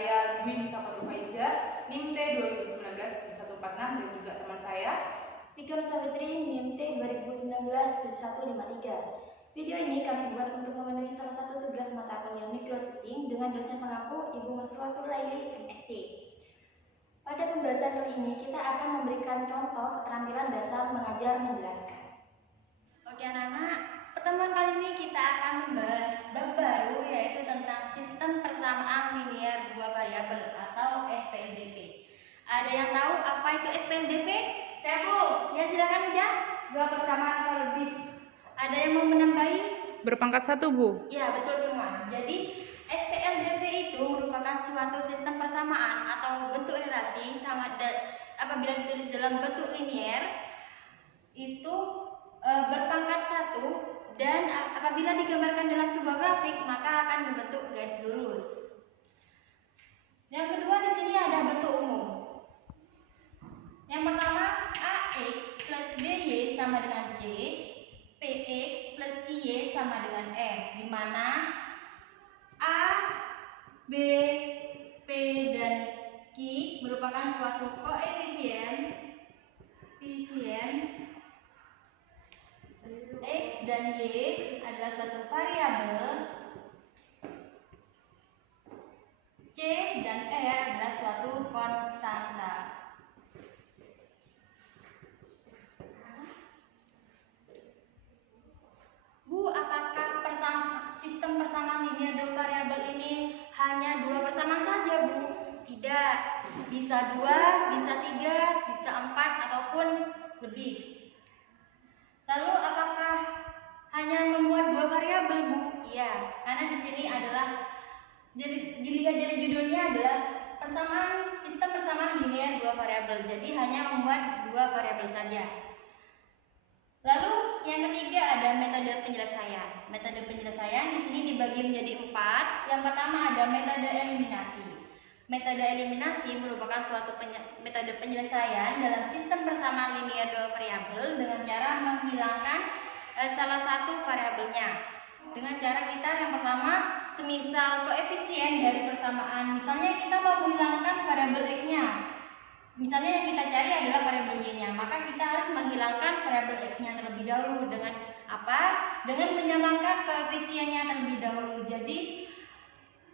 saya Dwi Nisa Faiza, NIM T 2019-7146, dan juga teman saya Fikar Savitri, NIM T 2019-7153. Video ini kami buat untuk memenuhi salah satu tugas mata kuliah Micro Teaching dengan dosen pengampu Ibu Masruatul Laili, MSc. Pada pembahasan kali ini kita akan memberikan contoh keterampilan dasar mengajar menjelaskan. Oke anak-anak, pertemuan kali ini kita akan membahas bab baru, yaitu tentang sistem persamaan linear dua variabel atau SPLDV. Ada yang tahu apa itu SPLDV? Saya Bu. Ya silakan aja. Dua persamaan atau lebih. Ada yang mau menambahi? berpangkat 1, Bu. Ya betul semua. Jadi SPLDV itu merupakan suatu sistem persamaan atau bentuk relasi apabila ditulis dalam bentuk linear itu berpangkat 1, dan apabila digambarkan dalam sebuah grafik maka akan berbentuk garis lurus. Yang kedua di sini ada bentuk umum. Yang pertama AX plus BY sama dengan C, PX plus IY sama dengan R, di mana A, B, P, dan Q merupakan suatu koefisien X dan Y adalah suatu variabel, C dan R adalah suatu konstanta. Bu, apakah sistem persamaan linear dua variabel ini hanya dua persamaan saja, Bu? Tidak, bisa 2, bisa 3, bisa 4, ataupun lebih. Lalu apakah hanya memuat dua variabel, Bu? Iya, karena di sini adalah dilihat dari judulnya adalah sistem persamaan linear dua variabel. Jadi hanya memuat dua variabel saja. Lalu yang ketiga ada metode penyelesaian. Metode penyelesaian di sini dibagi menjadi 4. Yang pertama ada metode eliminasi. Metode eliminasi merupakan suatu metode penyelesaian dalam sistem persamaan linear dua variabel dengan cara menghilangkan salah satu variabelnya. Dengan cara kita yang pertama, semisal koefisien dari persamaan, misalnya kita mau menghilangkan variabel X-nya. Misalnya yang kita cari adalah variabel Y-nya, maka kita harus menghilangkan variabel X-nya terlebih dahulu. Dengan apa? Dengan menyamakan koefisiennya terlebih dahulu. Jadi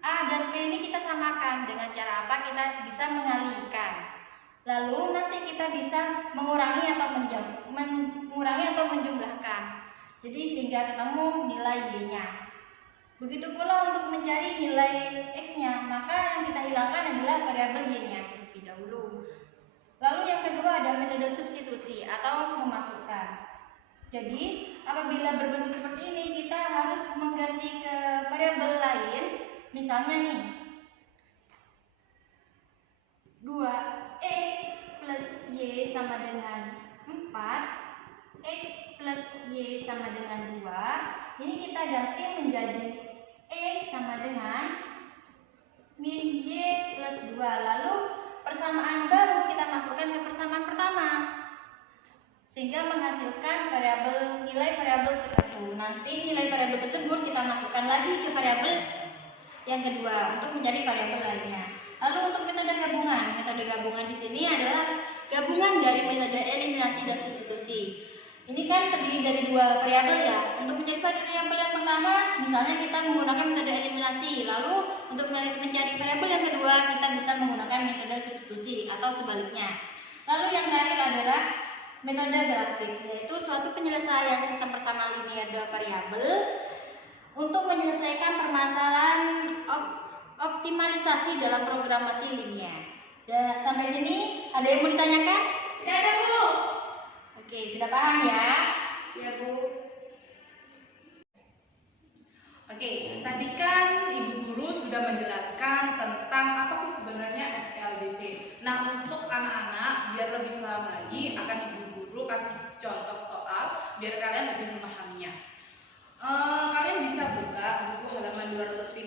A dan P ini kita samakan. Dengan cara apa? Kita bisa mengalihkan. Lalu nanti kita bisa mengurangi atau menjumlahkan. Jadi sehingga ketemu nilai Y-nya. Begitu pula untuk mencari nilai X-nya, maka yang kita hilangkan adalah variabel Y-nya terlebih dahulu. Lalu yang kedua ada metode substitusi atau memasukkan. Jadi apabila berbentuk seperti ini kita harus mengganti ke variabel lain. Misalnya nih 2x plus y sama dengan 4, x plus y sama dengan 2. Ini kita ganti menjadi x sama dengan min y plus 2. Lalu persamaan baru kita masukkan ke persamaan pertama sehingga menghasilkan nilai variabel tertentu. Nanti nilai variabel tersebut kita masukkan lagi ke variabel yang kedua untuk mencari variabel lainnya. Lalu untuk metode gabungan di sini adalah gabungan dari metode eliminasi dan substitusi. Ini kan terdiri dari dua variabel ya. Untuk mencari variabel yang pertama, misalnya kita menggunakan metode eliminasi. Lalu untuk mencari variabel yang kedua, kita bisa menggunakan metode substitusi atau sebaliknya. Lalu yang terakhir adalah metode grafik, yaitu suatu penyelesaian sistem persamaan linear dua variabel untuk menyelesaikan permasalahan optimalisasi dalam programasi linear. Dan sampai sini ada yang mau ditanyakan? Tidak ada, Bu. Oke, sudah paham ya? Ya, Bu. Oke, tadi kan Ibu Guru sudah menjelaskan tentang apa sih sebenarnya SPLDV. Nah, untuk anak-anak biar lebih paham lagi akan Ibu Guru kasih contoh soal biar kalian lebih memahaminya. Kalian bisa buka buku halaman 215,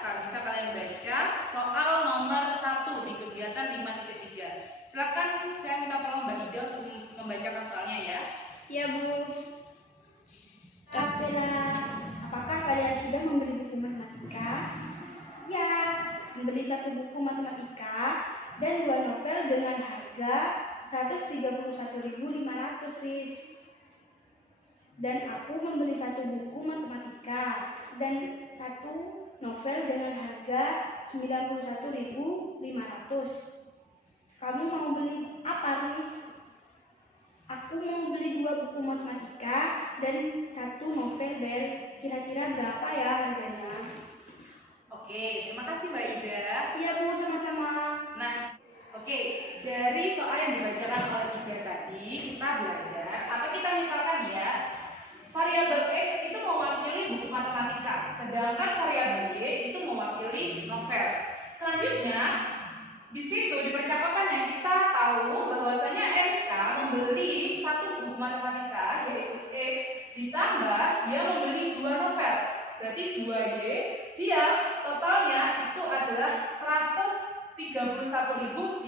bisa kalian baca soal nomor 1 di kegiatan 5.3. Silakan saya minta tolong Mbak Ida untuk membacakan soalnya ya. Ya, Bu. Apakah kalian sudah membeli buku matematika? Ya, membeli satu buku matematika dan 2 novel dengan harga 131.500, Riz. Dan aku membeli satu buku matematika dan satu novel dengan harga 91.500. Kamu mau beli apa, Riz? Aku mau beli 2 buku matematika dan satu novel, Bel. Kira-kira berapa ya harganya? Oke, terima kasih Mbak Ida. Iya Bu, sama-sama. Nah, oke, dari soal yang dibacakan oleh Ida tadi, kita belajar atau kita misalkan ya, variabel X itu mewakili buku matematika, sedangkan variabel Y itu mewakili novel. Selanjutnya, di situ di percakapan yang kita tahu bahwasanya Erika membeli satu buku matematika yaitu X, ditambah dia membeli 2 novel, berarti 2Y, dia totalnya itu adalah 131.500.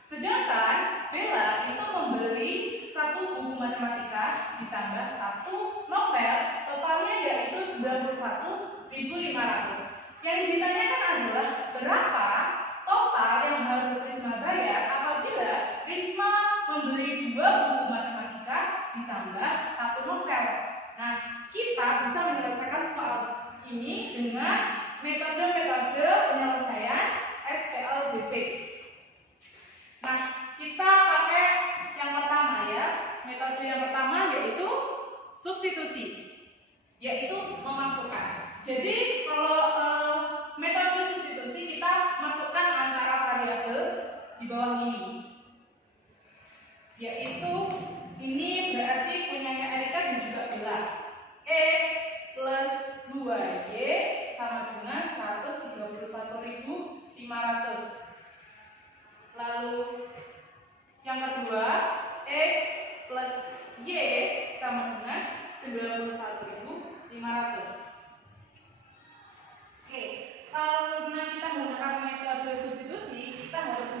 Sedangkan Bella itu membeli satu buku matematika ditambah satu novel, totalnya yaitu 91.500. Yang ditanyakan adalah berapa total yang harus Risma bayar apabila Risma membeli 2 buku matematika ditambah satu novel. Nah, kita bisa menyelesaikan soal ini dengan metode-metode penyelesaian SPLJV. Nah, kita pakai yang pertama ya. Metode yang pertama yaitu substitusi, yaitu memasukkan. Jadi kalau metode substitusi kita masukkan antara variabel di bawah ini, yaitu ini berarti punyanya Erika dan juga Bella. X plus 2Y sama dengan 131.500. Lalu yang kedua, X plus Y sama dengan 91.500. Oke, karena kita menggunakan metode substitusi, kita harus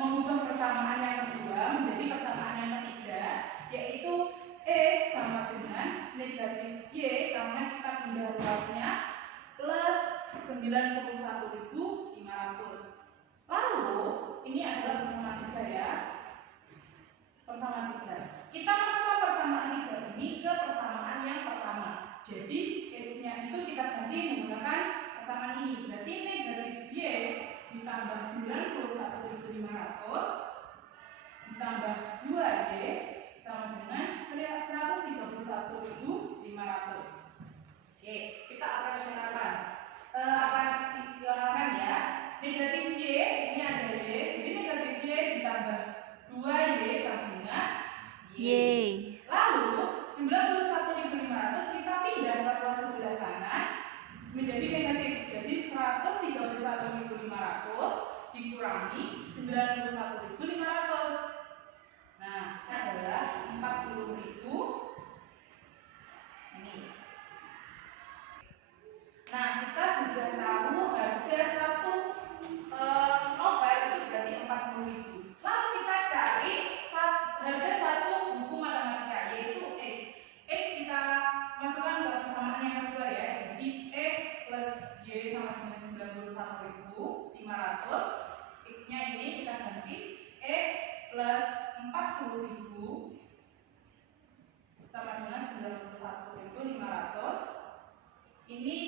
mengubah persamaan yang kedua menjadi persamaan yang ketiga, yaitu X sama dengan negatif Y karena kita pindah ruasnya plus 91.500. Lalu ini adalah persamaan 3 ya. Persamaan 3. Kita masukkan persamaan 3 ini ke persamaan yang pertama. Jadi X-nya itu kita ganti menggunakan persamaan ini. Berarti negatif Y ditambah 91.500 ditambah 2Y sama dengan 131.500. Oke, kita operasionalkan. Operasionalkan ya. Negatif Y, ini ada Y, jadi negatif Y ditambah 2Y sama dengan Y. Lalu 91.500 kita pindah ke ruas sebelah kanan menjadi negatif. Jadi 131.500 dikurangi 91.500. Nah, adalah 40.000 ini. Nah, kita sudah tahu harga satu novel itu berarti 40.000. Lalu kita cari harga satu buku matematika yaitu X. X kita masukkan ke persamaan yang kedua ya. Jadi X plus Y sama dengan 91.500. X-nya ini kita ganti X plus 40.000 sama dengan 91.500. Ini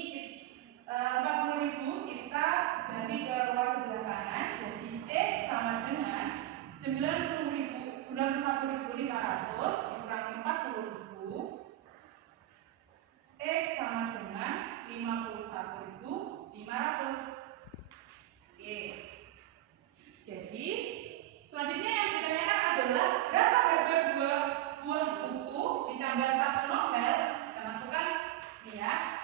40.000 kita ganti ke ruas sebelah kanan, jadi X sama dengan 91.500 dikurangi 40.000. X sama dengan 51.500. Oke. Jadi selanjutnya yang ditanyakan adalah berapa harga 2 buah buku ditambah 1 novel. Kita masukkan ini ya.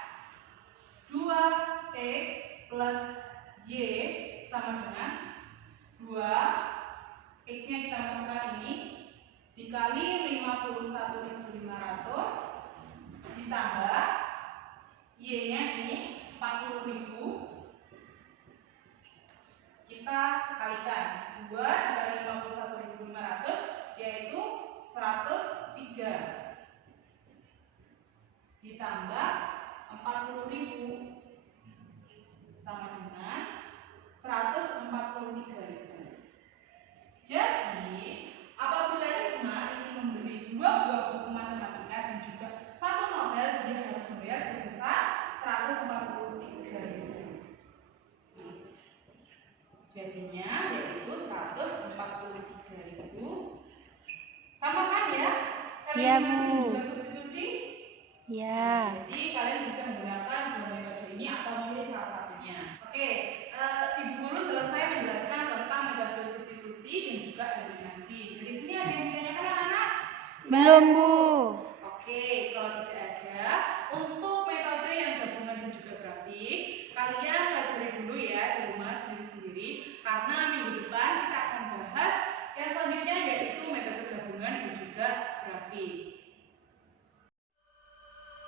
2X plus Y sama dengan 2 X-nya kita masukkan ini dikali 51.500 ditambah Y-nya ini 40.000. Kita kalikan 2 dikali 51.500 yaitu 103 ditambah 40.000 sama dengan 143.000. Jadi, apabila Risma ingin membeli 2 buah buku matematika dan juga 1 novel, dia harus membayar sebesar 143.000. Jadinya yaitu 143.000. Sama kan ya? Iya, Kalian masih Bu. juga substitusi? Ya. Jadi kalian bisa menggunakan dua metode ini atau memilih salah satunya. Oke, Ibu Guru selesai menjelaskan tentang metode substitusi dan juga eliminasi. Dari sini ada yang ditanyakan anak-anak? Belum, Bu. Oke, kalau tidak ada, untuk metode yang gabungan dan juga grafik, kalian pelajari dulu ya di rumah sendiri-sendiri, karena minggu depan kita akan bahas yang selanjutnya yaitu